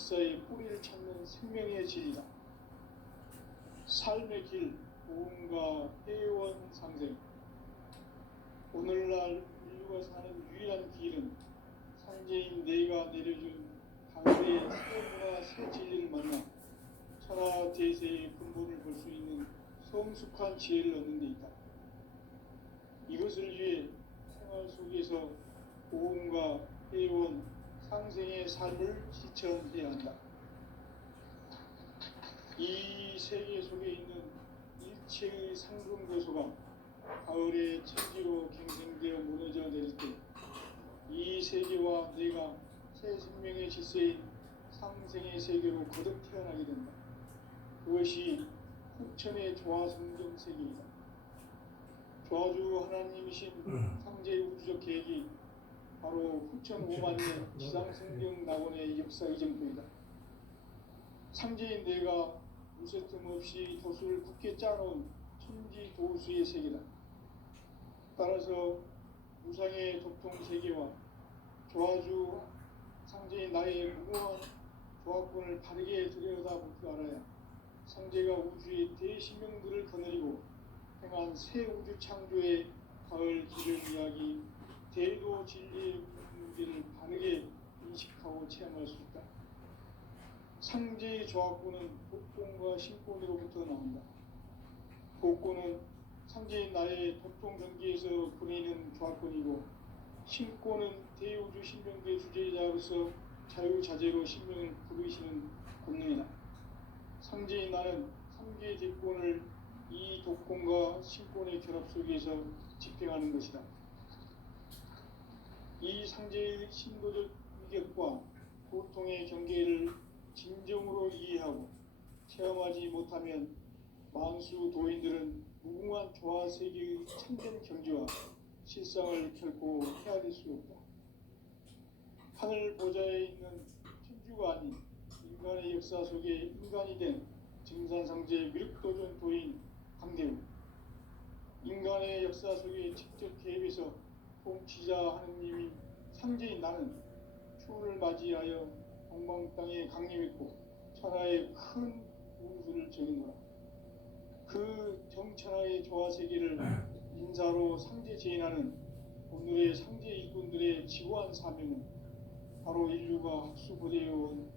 역사의 뿌리를 찾는 생명의 진리다. 삶의 길, 보험과 회원 상생. 오늘날 인류가 사는 유일한 길은 상제인 내가 내려준 가을의 새 문화 새 진리를 만나 천하 대세의 근본을 볼 수 있는 성숙한 지혜를 얻는 데 있다. 이것을 위해 생활 속에서 보험과 회원, 상생의 삶을 실천해야 한다. 이 세계 속에 있는 일체의 상금 고소가 가을의 천지로 갱생되어 무너져 내릴 때 이 세계와 내가 새 생명의 질서인 상생의 세계로 거듭 태어나게 된다. 그것이 후천의 조화성경 세계이다. 조화주 하나님이신 상제의 우주적 계획이 바로 후천 5만 년 지상성경 낙원의 역사 이정표이다. 상제인 내가 무쇠틈 없이 도수를 굳게 짜놓은 천지 도수의 세계다. 따라서 무상의 도통 세계와 조화주 상제인 나의 무궁한 조화권을 바르게 들여다볼 줄 알아야 상제가 우주의 대신명들을 거느리고 행한 새 우주 창조의 가을 길을 이야기 대도 진리의 문제를 바르게 인식하고 체험할 수 있다. 상제의 조화권은 복권과 신권으로부터 나온다. 복권은 상제인 나의 도통 경기에서 보내는 조화권이고, 신권은 대우주 신명대 주제자로서 자유자재로 신명을 부르시는 권능이다. 상제인 나는 3개의 대권을 이 독권과 신권의 결합 속에서 집행하는 것이다. 이 상제의 신도적 위격과 고통의 경계를 진정으로 이해하고 체험하지 못하면 만수 도인들은 무궁한 조화 세계의 참된 경지와 실상을 결코 헤아릴 수 없다. 하늘 보좌에 있는 천주가 아닌 인간의 역사 속에 인간이 된 증산상제 미륵도전 도인 강대우, 인간의 역사 속에 직접 개입해서 통치자 하느님인 상제인 나는 추운을 맞이하여 동방 땅에 강림했고 천하의 큰 운수를 적인노라. 그 정천하의 조화 세계를 인사로 상제 제인하는 오늘의 상제 일꾼들의 지고한 사명은 바로 인류가 학수고대해온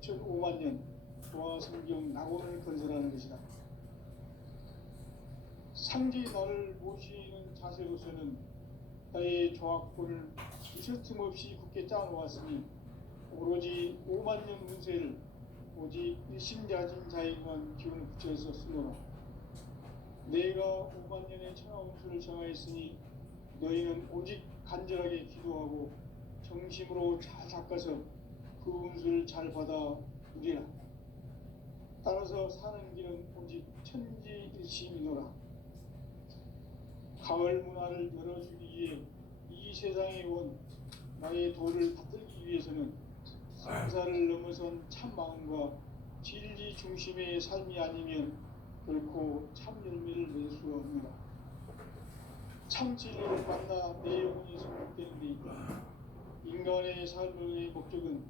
6,5만 년 조화 성경 낙원을 건설하는 것이다. 상제 나를 모시는 자세로서는 나의 조화권을 이설틈 없이 굳게 짜놓았으니 오로지 5만 년 운세를 오직 일심자진 자에게만 기운을 붙여서 쓰노라. 내가 5만 년의 천하 운수를 정하였으니 너희는 오직 간절하게 기도하고 정심으로 잘 닦아서 그 운수를 잘 받아 누리라. 따라서 사는 길은 오직 천지일심이노라. 가을 문화를 열어주기 위해 이 세상에 온 나의 도를 받들기 위해서는 성사를 넘어선 참 마음과 진리 중심의 삶이 아니면 결코 참 열매를 낼 수 없노라. 참 진리를 만나 내 영혼이 성숙되는 데 있다. 인간의 삶의 목적은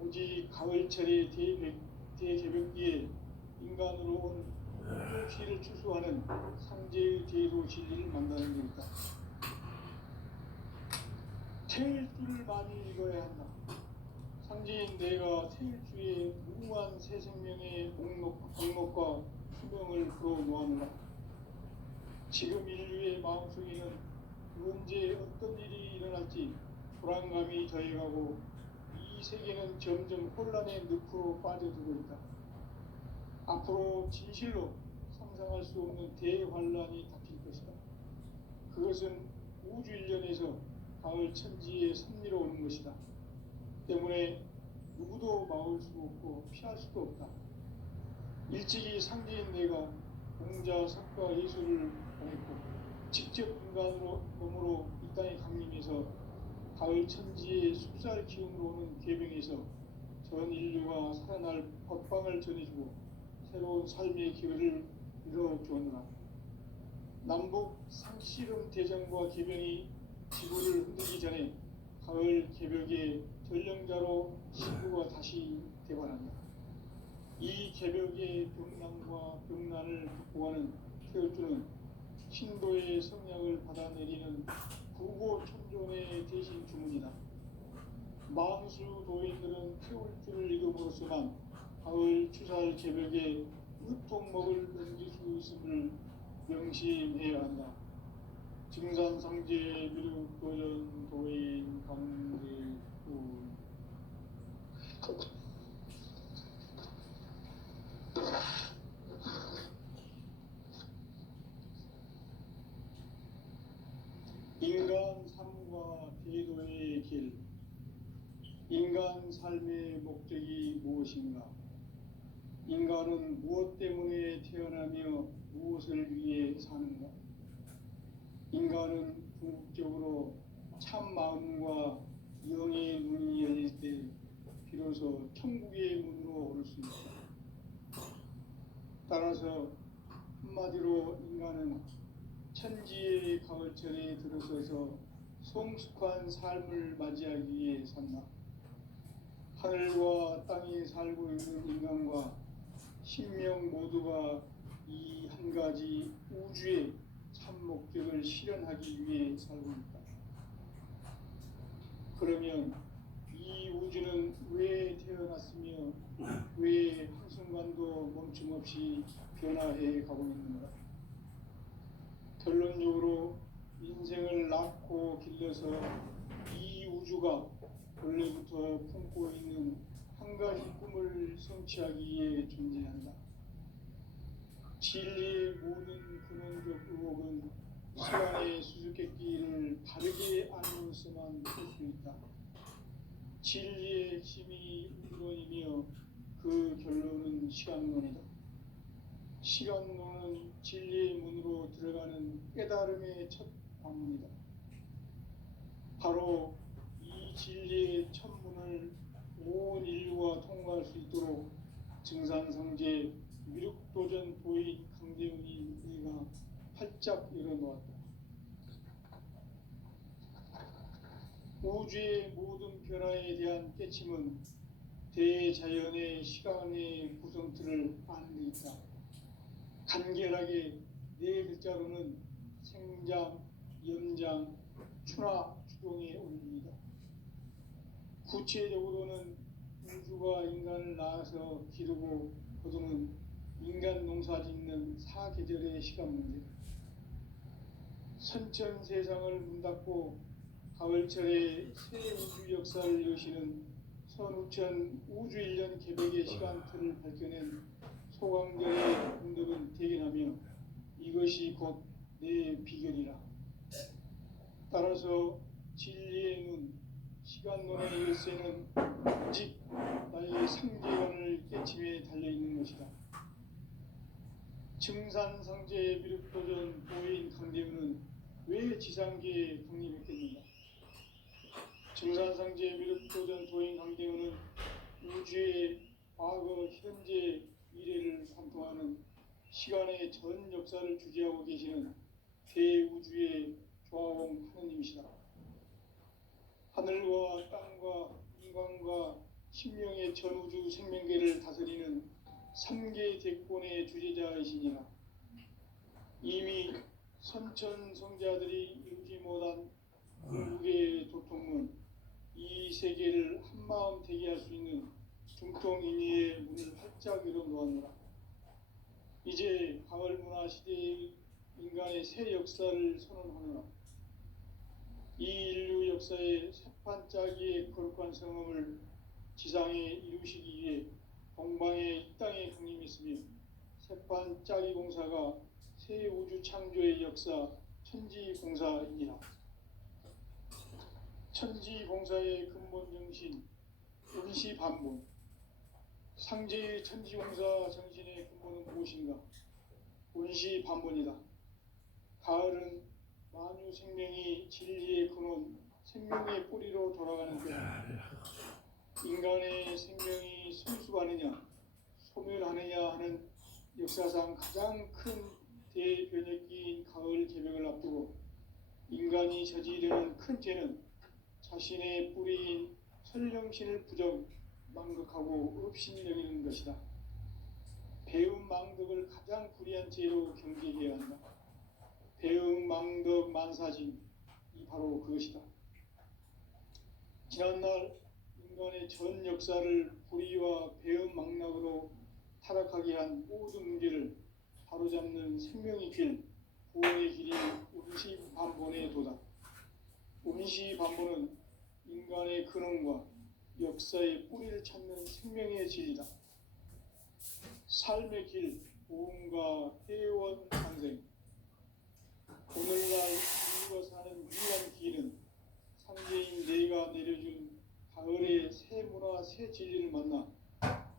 오직 가을철의 대개벽기에 인간으로 온 피를 추수하는 상제의 대도 진리를 만나는 데 있다. 태일주를 많이 읽어야 한다. 상제인 내가 태일주의 무궁한 새 생명의 목록과 수명을 풀어놓았노라. 지금 인류의 마음속에는 언제 어떤 일이 일어날지 불안감이 더해가고 이 세계는 점점 혼란의 늪으로 빠져들고 있다. 앞으로 진실로 상상할 수 없는 대환란이 닥칠 것이다. 그것은 우주 일련에서 가을 천지의 섭리로 오는 것이다. 때문에 누구도 막을 수 없고 피할 수도 없다. 일찍이 상제인 내가 공자, 석가, 예술을 보냈고 직접 인간으로 몸으로 이 땅에 강림해서 가을 천지의 숲살 기운으로 오는 계병에서 전 인류가 살아날 법방을 전해주고 새로운 삶의 기회를 이뤄주었노라. 남북 상씨름 대전과 계병이 지구를 흔들기 전에 가을 개벽에 전령자로 시부가 다시 되관한다. 이 개벽의 병난과 병난을 극복하는 태울주는 신도의 성량을 받아내리는 구고천존의 대신 주문이다. 망수 도인들은 태울주를 이름으로서만 가을 추살 개벽에 으통먹을 넘길 수 있음을 명심해야 한다. 증산상제 미륵도전 도인 강대우. 인간 삶과 대도의 길. 인간 삶의 목적이 무엇인가? 인간은 무엇 때문에 태어나며 무엇을 위해 사는가? 인간은 궁극적으로 참 마음과 영의 눈이 열릴 때 비로소 천국의 문으로 오를 수 있다. 따라서 한마디로 인간은 천지의 가을철에 들어서서 성숙한 삶을 맞이하기 위해 산다. 하늘과 땅에 살고 있는 인간과 신명 모두가 이 한 가지 우주의 참 목적을 실현하기 위해 살고 있다. 그러면 이 우주는 왜 태어났으며 왜 한순간도 멈춤없이 변화해 가고 있는가? 결론적으로 인생을 낳고 길러서 이 우주가 원래부터 품고 있는 한 가지 꿈을 성취하기 위해 존재한다. 진리의 모든 근원적 의혹은 시간의 수수께끼를 바르게 알면서만 풀 수 있다. 진리의 핵심이 우주론이며 그 결론은 시간론이다. 시간론은 진리의 문으로 들어가는 깨달음의 첫 관문이다. 바로 이 진리의 첫 문을 온 인류가 통과할 수 있도록 증산성제 미륵도전 도인 강대훈이 내가 활짝 열어놓았다. 우주의 모든 변화에 대한 깨침은 대자연의 시간의 구성틀을 아는 데 있다. 간결하게 네 글자로는 생장, 염장, 추나, 추동의 원리이다. 구체적으로는 우주가 인간을 낳아서 기르고 거두는 인간 농사 짓는 사계절의 시간 문제. 선천 세상을 문 닫고 가을철에 새 우주 역사를 여시는 선우천 우주 1년 개벽의 시간틀을 밝혀낸 소강절의 공덕은 대견하며 이것이 곧 내 비결이라. 따라서 진리의 눈, 시간론의 열쇠는 오직 나의 상제관을 깨침에 달려있는 것이다. 증산상제 미륵도전 도인 강대훈은 왜 지상계에 강림했겠는가? 증산상제 미륵도전 도인 강대훈은 우주의 과거, 현재, 미래를 관통하는 시간의 전 역사를 주재하고 계시는 대우주의 조화공 하느님이시다. 하늘과 땅과 인간과 신명의 전우주 생명계를 다스리는 3계 대권의 주재자이시니라. 이미 선천성자들이 이루지 못한 궁극의 도통문, 이 세계를 한마음 되게 할 수 있는 중통인의의 문을 활짝 열어놓았노라. 이제 가을 문화 시대의 인간의 새 역사를 선언하노라. 이 인류 역사의 새판짜기의 거룩한 성험을 지상에 이루시기 위해 동방의 이 땅에 강림했으며 새판짜기 공사가 새 우주 창조의 역사 천지공사이니라. 천지공사의 근본 정신 운시반본. 상제의 천지공사 정신의 근본은 무엇인가? 운시반본이다. 가을은 만유 생명이 진리의 근원, 생명의 뿌리로 돌아가는 때다. 인간의 생명이 성숙하느냐, 소멸하느냐 하는 역사상 가장 큰 대변혁기인 가을 개벽을 앞두고 인간이 저지르는 큰 죄는 자신의 뿌리인 설령신을 부정 망극하고 없인 여기는 것이다. 배음 망덕을 가장 불의한 죄로 경계해야 한다. 배음 망덕 만사진 이 바로 그것이다. 지난날 인간의 전 역사를 불의와 배음 망락으로 타락하게 한 모든 문제를 바로잡는 생명의 길, 구원의 길이 운시반본의 도다. 운시반본은 인간의 근원과 역사의 뿌리를 찾는 생명의 진리다. 삶의 길, 보험과 회원 탄생. 오늘날 인류가 사는 유일한 길은 상제인 내가 내려준 가을의 새 문화, 새 진리를 만나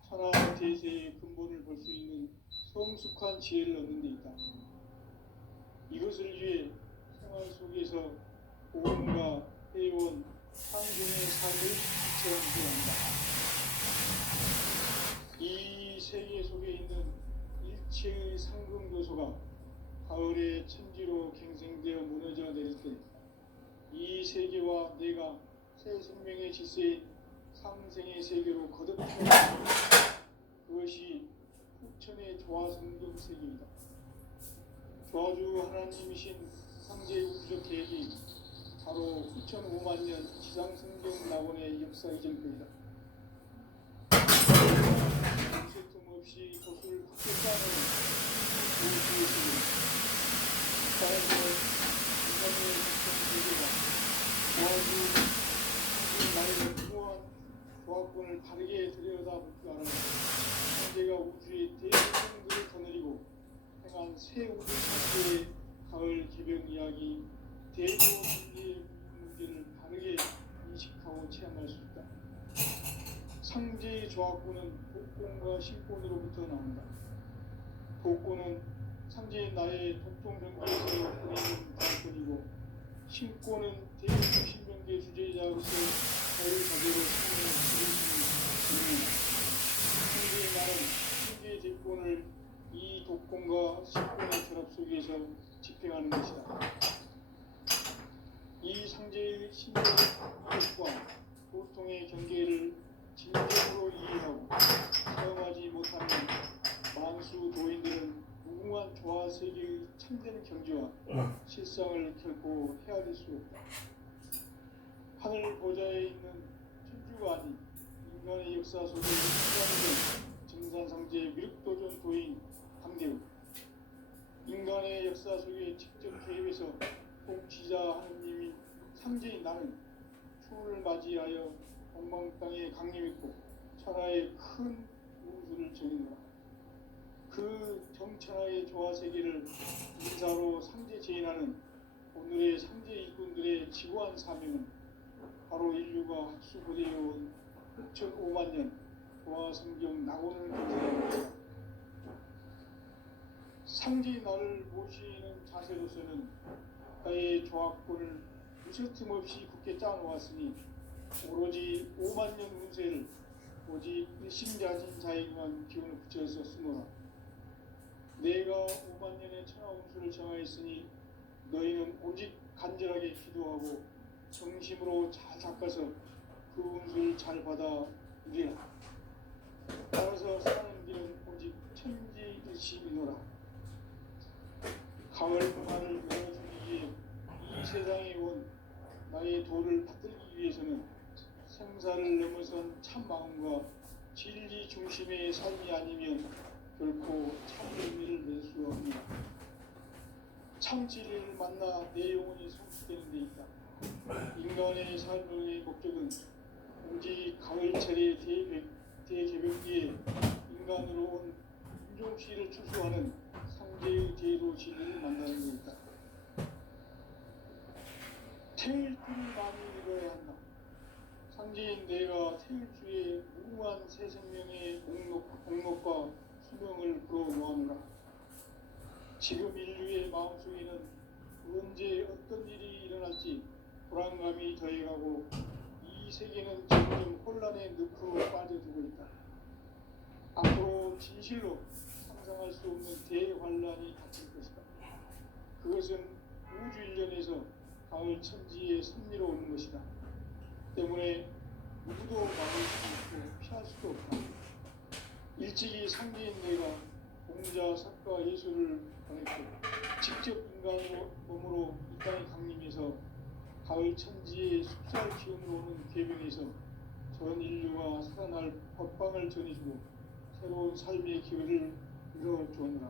천하 대세의 근본을 볼 수 있는 성숙한 지혜를 얻는 데 있다. 이것을 위해 생활 속에서 보험과 회원, 상중의 삶을 체험해야 한다. 이 세계 속에 있는 일체의 상승도소가 가을의 천지로 갱생되어 무너져 내릴 때 이 세계와 내가 새 생명의 질서인 상생의 세계로 거듭 태어난다. 그것이 후천의 조화성경 세계이다. 조화주 하나님이신 상제의 우주적 계획이 바로 후천 5만 년 지상성경 낙원의 역사 이전표이다. 틈 없이 돛을 굳게 짜는 우주의 세계. 따라서 인간의 세계가 조화주 나의 무모한 조합권을 바르게 들여다볼 줄 알아야 상제가 우주의 대성들을 거느리고 행한 새 우주 창조의 가을 개병 이야기 대조 진리의 문제를 바르게 인식하고 체험할 수 있다. 상제의 조합권은 복권과 신권으로부터 나온다. 복권은 상제의 나의 독종병계에서 보내는 조합권이고 신권은 대중신병계 주제자로서 자유자재로 삶을 지르시는 상제의 나는 상제의 대권을 이 독권과 신권의 결합 속에서 집행하는 것이다. 이 상제의 신적 이익과 보통의 경계를 진정으로 이해하고 사용하지 못하는 만수 도인들은 무궁한 조화 세계의 참된 경지와 실상을 결코 헤아릴 수 없다. 하늘 보좌에 있는 천주가 아닌 인간의 역사 속에 수반된 증산상제 미륵도전 도인 강대우. 인간의 역사 속에 직접 개입해서 통치자 하느님인 상제인 나는 추운을 맞이하여 동방 땅에 강림했고 천하의 큰 우주를 정의노라. 그 정천하의 조화세계를 인사로 상제 제인하는 오늘의 상제 일꾼들의 지고한 사명은 바로 인류가 학수고대해온 6,5만 년 조화성경 낙원을 건설하는 것이다. 상제의 나를 모시는 자세로서는 나의 조합권을 무쇠틈 없이 굳게 짜놓았으니 오로지 5만 년 운세를 오직 일심자진 자에게만 기운을 붙여서 쓰노라. 내가 5만 년의 천하 운수를 정하였으니 너희는 오직 간절하게 기도하고 정심으로 잘 닦아서 그 운수를 잘 받아 누리라. 따라서 사는 길은 오직 천지일심이노라. 가을 문화를 열어주기 위해 이 세상에 온 나의 도를 받들기 위해서는 생사를 넘어선 참 마음과 진리 중심의 삶이 아니면 결코 참 의미를 낼 수 없습니다. 참 진리를 만나 내 영혼이 성숙되는 데 있다. 인간의 삶의 목적은 오직 가을철의 대개벽기에 인간으로 온 인종시를 추수하는 상제의 제도 진리를 만나는 데 있다. 태일 줄을 많이 읽어야 한다. 상제인 내가 태일주의 무궁한 새 생명의 목록과 수명을 불어모아노라. 지금 인류의 마음속에는 언제 어떤 일이 일어날지 불안감이 더해가고 이 세계는 점점 혼란의 늪으로 빠져들고 있다. 앞으로 진실로 상상할 수 없는 대환란이 닥칠 것이다. 그것은 우주 일련에서 가을 천지의 섭리로 오는 것이다. 때문에 누구도 막을 수 없고 피할 수도 없다. 일찍이 상계인 내가 공자, 석가, 예수를 보냈고 직접 인간의 몸으로 이 땅에 강림해서 가을 천지의 숲살 기운으로 오는 계병에서 전 인류가 살아날 법방을 전해주고 새로운 삶의 기회를 이뤄주었노라.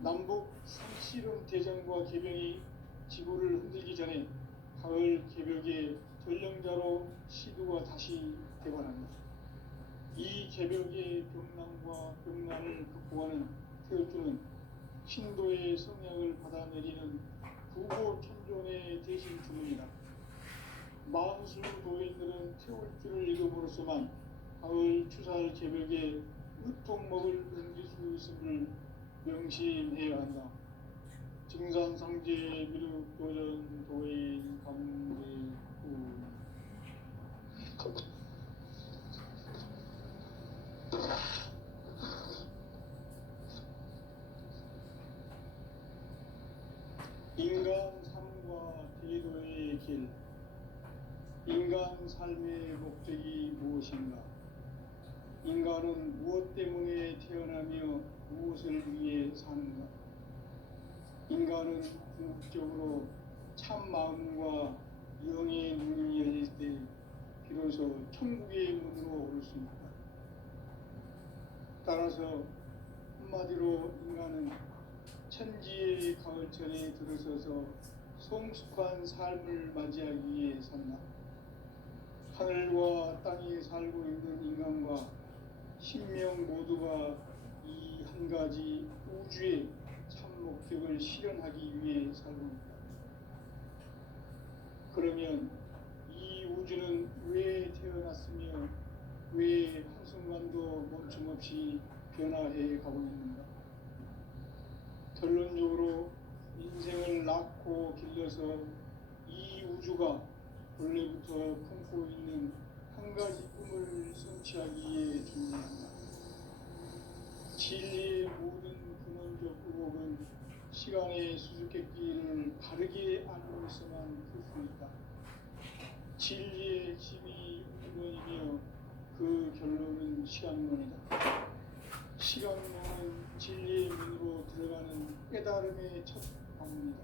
남북 상씨름 대전과 계병이 지구를 흔들기 전에 가을 개벽의 전령자로 시두가 다시 대관한다. 이 개벽의 병난과 병난을 극복하는 태우주는 신도의 성약을 받아내리는 구호 천존의 대신 주문이다. 만수 노인들은 태울주를 이름으로서만 가을 추살 개벽에 으통먹을 넘길 수 있음을 명심해야 한다. 증산상제 미륵도전 도인 강대구 인간 삶과 대도의 길. 인간 삶의 목적이 무엇인가? 인간은 무엇 때문에 태어나며 무엇을 위해 사는가? 인간은 궁극적으로 참 마음과 영의 눈이 열릴 때 비로소 천국의 문으로 올 수 있다. 따라서 한마디로 인간은 천지의 가을천에 들어서서 성숙한 삶을 맞이하기 위해 산다. 하늘과 땅에 살고 있는 인간과 신명 모두가 이 한 가지 우주의 참 목적을 실현하기 위해 살고 있다. 그러면 이 우주는 왜 태어났으며 왜 한순간도 멈춤없이 변화해 가고 있는가? 결론적으로 인생을 낳고 길러서 이 우주가 원래부터 품고 있는 한 가지 꿈을 성취하기 위해 존재한다. 진리의 모든 근원적 의혹은 시간의 수수께끼를 바르게 알고 있어만 풀 수 있다. 진리의 핵심이 근원이며 그 결론은 시간론이다. 시간론은 진리의 문으로 들어가는 깨달음의 첫 방문이다.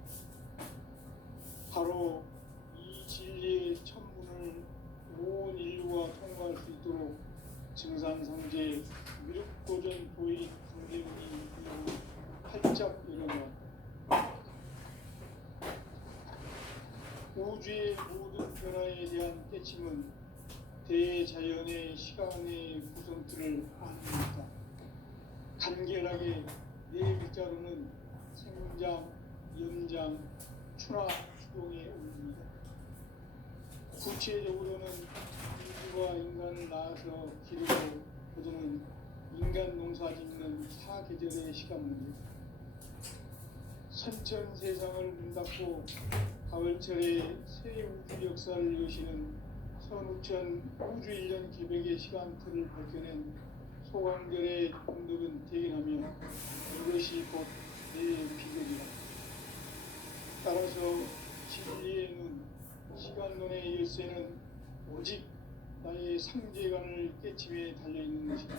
바로 이 진리의 첫 문을 온 인류가 통과할 수 있도록 증산상제 미륵도전 도인 강대문이 활짝 열어놓았다. 우주의 모든 변화에 대한 깨침은 대자연의 시간의 구성틀을 아닙니다. 간결하게 네 글자로는 생장, 연장, 추나 추동의 온입니다. 구체적으로는 우주가 인간을 낳아서 기르고 거두는 인간 농사 짓는 사계절의 시간 문제. 선천 세상을 문 닫고 가을철에 새 우주 역사를 여시는 선우천 우주 1년 기백의 시간틀을 밝혀낸 소강절의 공덕은 대견하며 이것이 곧 내 비결이다. 따라서 진리의 눈, 시간론의 열쇠는 오직 나의 상제관을 깨침에 달려있는 것이다.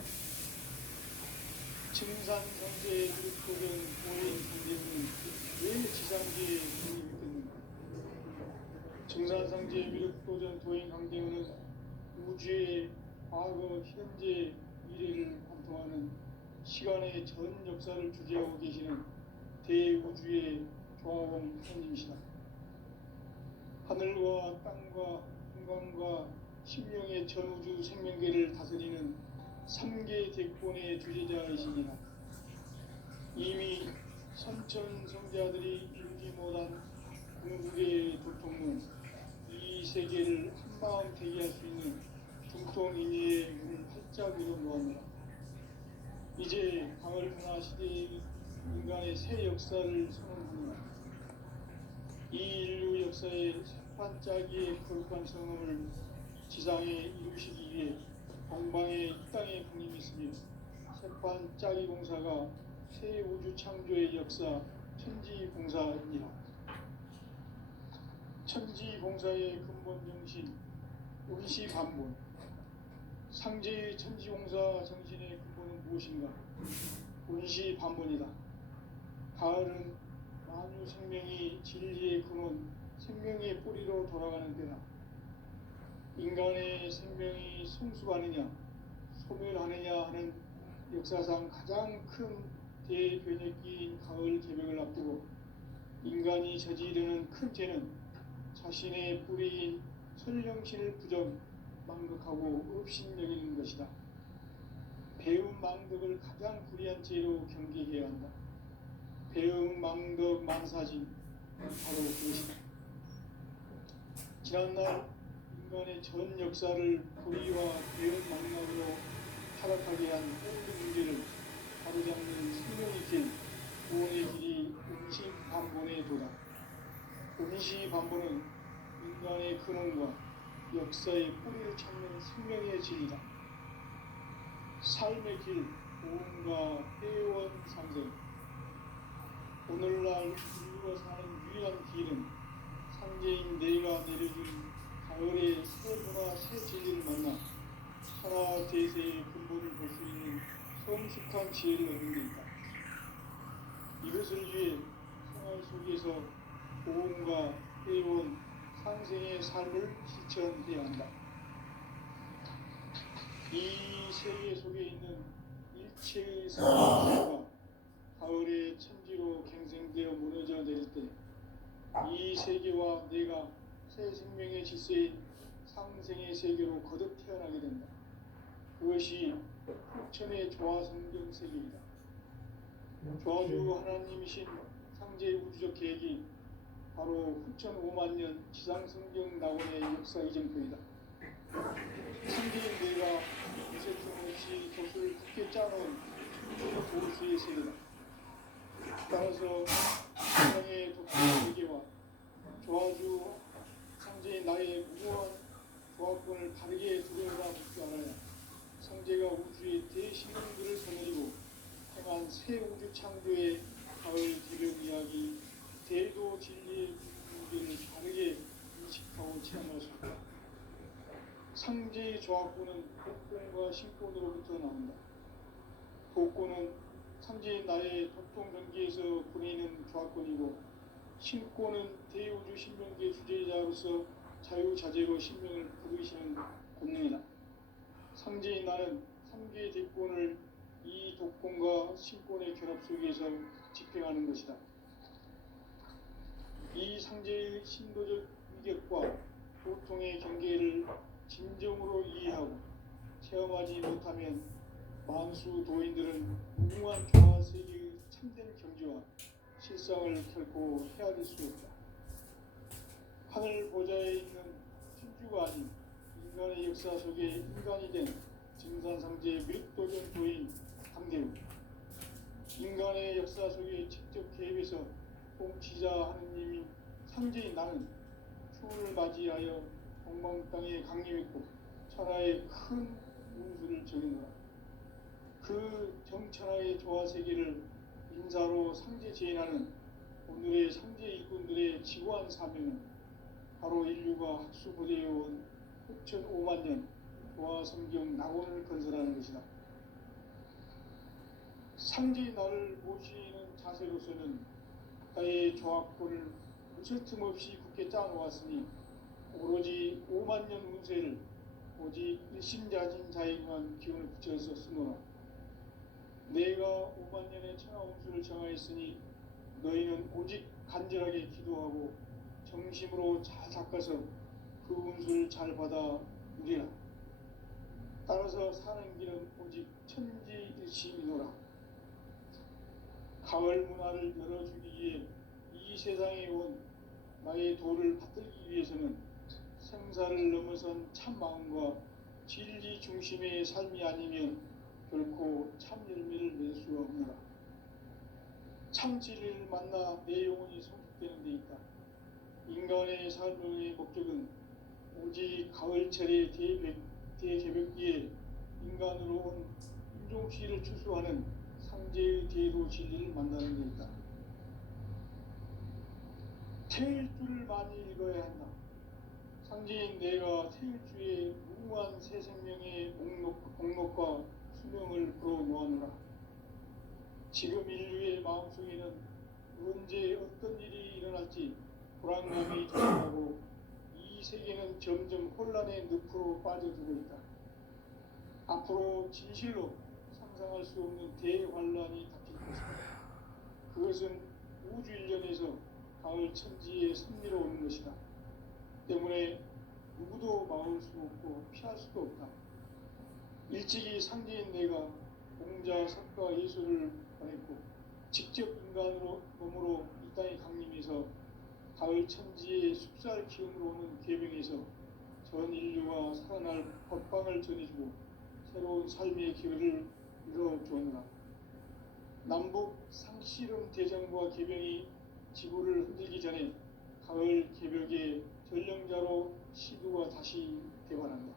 증산상제의 미륵도전 도인 강대문은 왜 지상제에 독립했는가? 증산상제의 미륵도전 도인 강대문은 우주의 과거, 현재, 미래를 관통하는 시간의 전 역사를 주재하고 계시는 대우주의 조화공 하나님이시다. 하늘과 땅과 인간과 심령의 전우주 생명계를 다스리는 3개 대권의 주제자이시니라. 이미 선천성자들이 이루지 못한 궁극의 도통문, 이 세계를 한마음 되게 할 수 있는 중통인의의 문을 활짝 열어놓았노라. 이제 가을 문화 시대의 인간의 새 역사를 선언하노라. 이 인류 역사의 반짝이의 거룩한 성음을 지상에 이루시기 위해 동방의 이 땅에 강림했으며 새반짝이 공사가 새 우주 창조의 역사 천지공사입니다. 천지공사의 근본 정신, 운시 반본. 상제의 천지용사 정신의 근본은 무엇인가? 운시 반본이다. 가을은 만유 생명이 진리의 근원, 생명의 뿌리로 돌아가는 때다. 인간의 생명이 성숙하느냐, 소멸하느냐 하는 역사상 가장 큰 대변혁기인 가을 개벽을 앞두고 인간이 저지르는 큰 죄는 자신의 뿌리인 선령신을 부정, 망극하고 업신여기는 것이다. 배움 망덕을 가장 불의한 죄로 경계해야 한다. 배움 망덕 만사진 바로 그것이다. 지난날 인간의 전 역사를 불의와 배움 망락으로 타락하게 한 모든 문제를 바로잡는 생명의 길, 구원의 길이 운시반본의 도다. 운시반본은 인간의 근원과 역사의 뿌리를 찾는 생명의 진리다. 삶의 길, 보험과 회원 상생. 오늘날 인류가 사는 유일한 길은 상제인 내가 내려준 가을의 새 문화 새 진리를 만나 천하 대세의 근본을 볼 수 있는 성숙한 지혜를 얻는 데 있다. 이것을 위해 생활 속에서 보험과 회원 상생의 삶을 실천해야 한다. 이 세계 속에 있는 일체의 생명과 가을의 천지로 갱생되어 무너져 내릴 때 이 세계와 내가 새 생명의 질서인 상생의 세계로 거듭 태어나게 된다. 그것이 흑천의 조화성경 세계이다. 조화주 하나님이신 상제의 우주적 계획이 바로 흑천 5만 년 지상성경 낙원의 역사 이전표이다. 상제인 내가 무쇠틈 없이 돛을 굳게 짜놓은 도수의 세계다. 따라서 세상의 독특한 세계와 조화주 상제인 나의 무모한 조합권을 바르게 들여다볼 줄 알아야 상제가 우주의 대신령들을 거느리고 행한 새 우주 창조의 가을 개벽 이야기, 대도 진리의 문제를 바르게 인식하고 체험할 수 있다. 상제의 조합권은 복권과 신권으로부터 나온다. 복권은 상제의 나의 독통 전기에서 보내는 조합권이고, 신권은 대우주 신명계 주제자로서 자유자재로 신명을 부르시는 권능이다. 상제의 나는 3개의 대권을 이 독권과 신권의 결합 속에서 집행하는 것이다. 이 상제의 신도적 위격과 보통의 경계를 진정으로 이해하고 체험하지 못하면 만수 도인들은 무궁한 조화 세계의 참된 경지와 실상을 결코 헤아릴 수 없다. 하늘 보좌에 있는 신주가 아닌 인간의 역사 속에 인간이 된 증산상제의 윗도전 도인 강대우, 인간의 역사 속에 직접 개입해서 통치자 하느님인 상제인 나는 추운을 맞이하여 동방 땅에 강림했고 천하의 큰 운수를 정해노라. 그 정천하의 조화 세계를 인사로 상제 제인하는 오늘의 상제 일꾼들의 지구한 사명은 바로 인류가 학수부대해온 흑천 5만 년 조화 성경 낙원을 건설하는 것이다. 상제의 나를 모시는 자세로서는 나의 조합권을 무쇠 틈 없이 굳게 짜놓았으니 오로지 5만 년 운세를 오직 일심자진 자에게만 기운을 붙여서 쓰노라. 내가 5만 년의 천하 운수를 정하였으니 너희는 오직 간절하게 기도하고 정심으로 잘 닦아서 그 운수를 잘 받아 누리라. 따라서 사는 길은 오직 천지일심이노라. 가을 문화를 열어주기 위해 이 세상에 온 나의 도를 받들기 위해서는 생사를 넘어선 참 마음과 진리 중심의 삶이 아니면 결코 참 열매를 낼 수 없노라. 참 진리를 만나 내 영혼이 성숙되는 데 있다. 인간의 삶의 목적은 오직 가을철의 대개벽기에 인간으로 온 인종시를 추수하는 상제의 대도 진리를 만나는 데 있다. 태일 줄을 많이 읽어야 한다. 상제인 내가 태일주의 무궁한 새 생명의 목록과 수명을 불어놓아노라. 지금 인류의 마음속에는 언제 어떤 일이 일어날지 불안감이 도사하고 이 세계는 점점 혼란의 늪으로 빠져들고 있다. 앞으로 진실로 상상할 수 없는 대환란이 닥칠 것이다. 그것은 우주 일련에서 가을 천지의 섭리로 오는 것이다. 때문에 누구도 막을 수 없고 피할 수도 없다. 일찍이 상제인 내가 공자, 석가, 예수를 보냈고 직접 인간으로 몸으로 이 땅에 강림해서 가을 천지의 숲살 기운으로 오는 계명에서 전 인류가 살아날 법방을 전해주고 새로운 삶의 기회를 이뤄주었노라. 남북 상씨름 대전과 계병이 지구를 흔들기 전에 가을 개벽의 전령자로 시두가 다시 되관한다.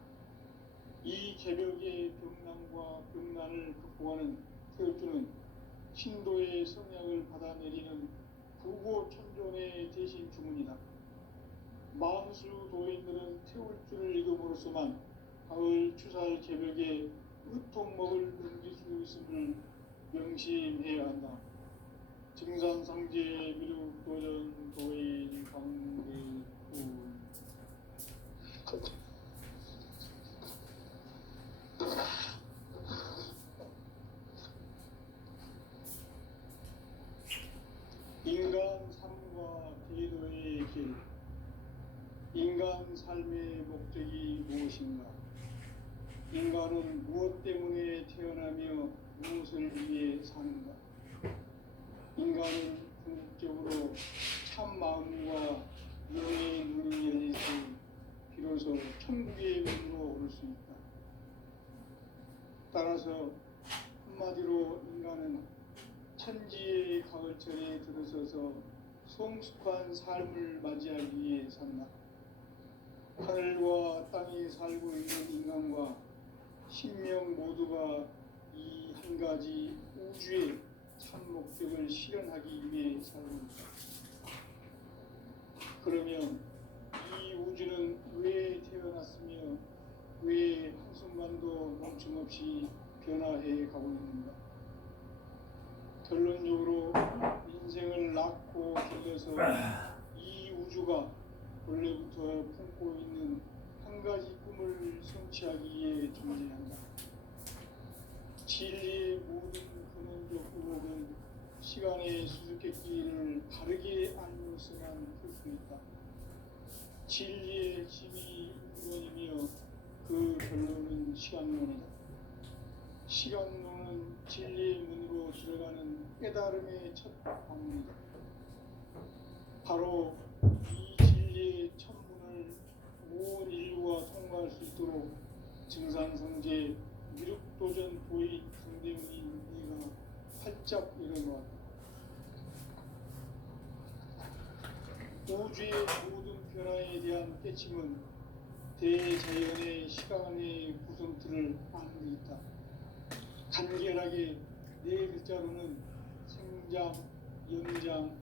이 개벽의 병난과 병난을 극복하는 태울주는 신도의 성약을 받아내리는 구고천존의 대신 주문이다. 만수 도인들은 태울주를 읽음으로써만 가을 추살 개벽의 으통먹을 넘길 수 있음을 명심해야 한다. 증산상제 미륵도전 도인 강대훈. 인간 삶과 대도의 길. 인간 삶의 목적이 무엇인가? 인간은 무엇 때문에 태어나며 무엇을 위해 사는가? 인간은 궁극적으로 참 마음과 영의 눈이 열릴 때 비로소 천국의 문으로 오를 수 있다. 따라서 한마디로 인간은 천지의 가을철에 들어서서 성숙한 삶을 맞이하기 위해 산다. 하늘과 땅에 살고 있는 인간과 신명 모두가 이 한 가지 우주의 참 목적을 실현하기 위해 살고 있다. 그러면 이 우주는 왜 태어났으며 왜 한순간도 멈춤없이 변화해 가고 있는가? 결론적으로 인생을 낳고 길러서 이 우주가 원래부터 품고 있는 한 가지 꿈을 성취하기 위해 존재한다. 진리의 모든 근원적 의혹은 시간의 수수께끼를 바르게 알면서만 풀 수 있다. 진리의 핵심이 인론이며 그 결론은 시간론이다. 시간론은 진리의 문으로 들어가는 깨달음의 첫 방문이다. 바로 이 진리의 첫 문을 온 인류가 통과할 수 있도록 증산성제 미륵도전 도의 강대훈이 네가 활짝 일어놓았다. 우주의 모든 변화에 대한 깨침은 대자연의 시간의 구성틀을 아는 데 있다. 간결하게 네 글자로는 생장, 연장,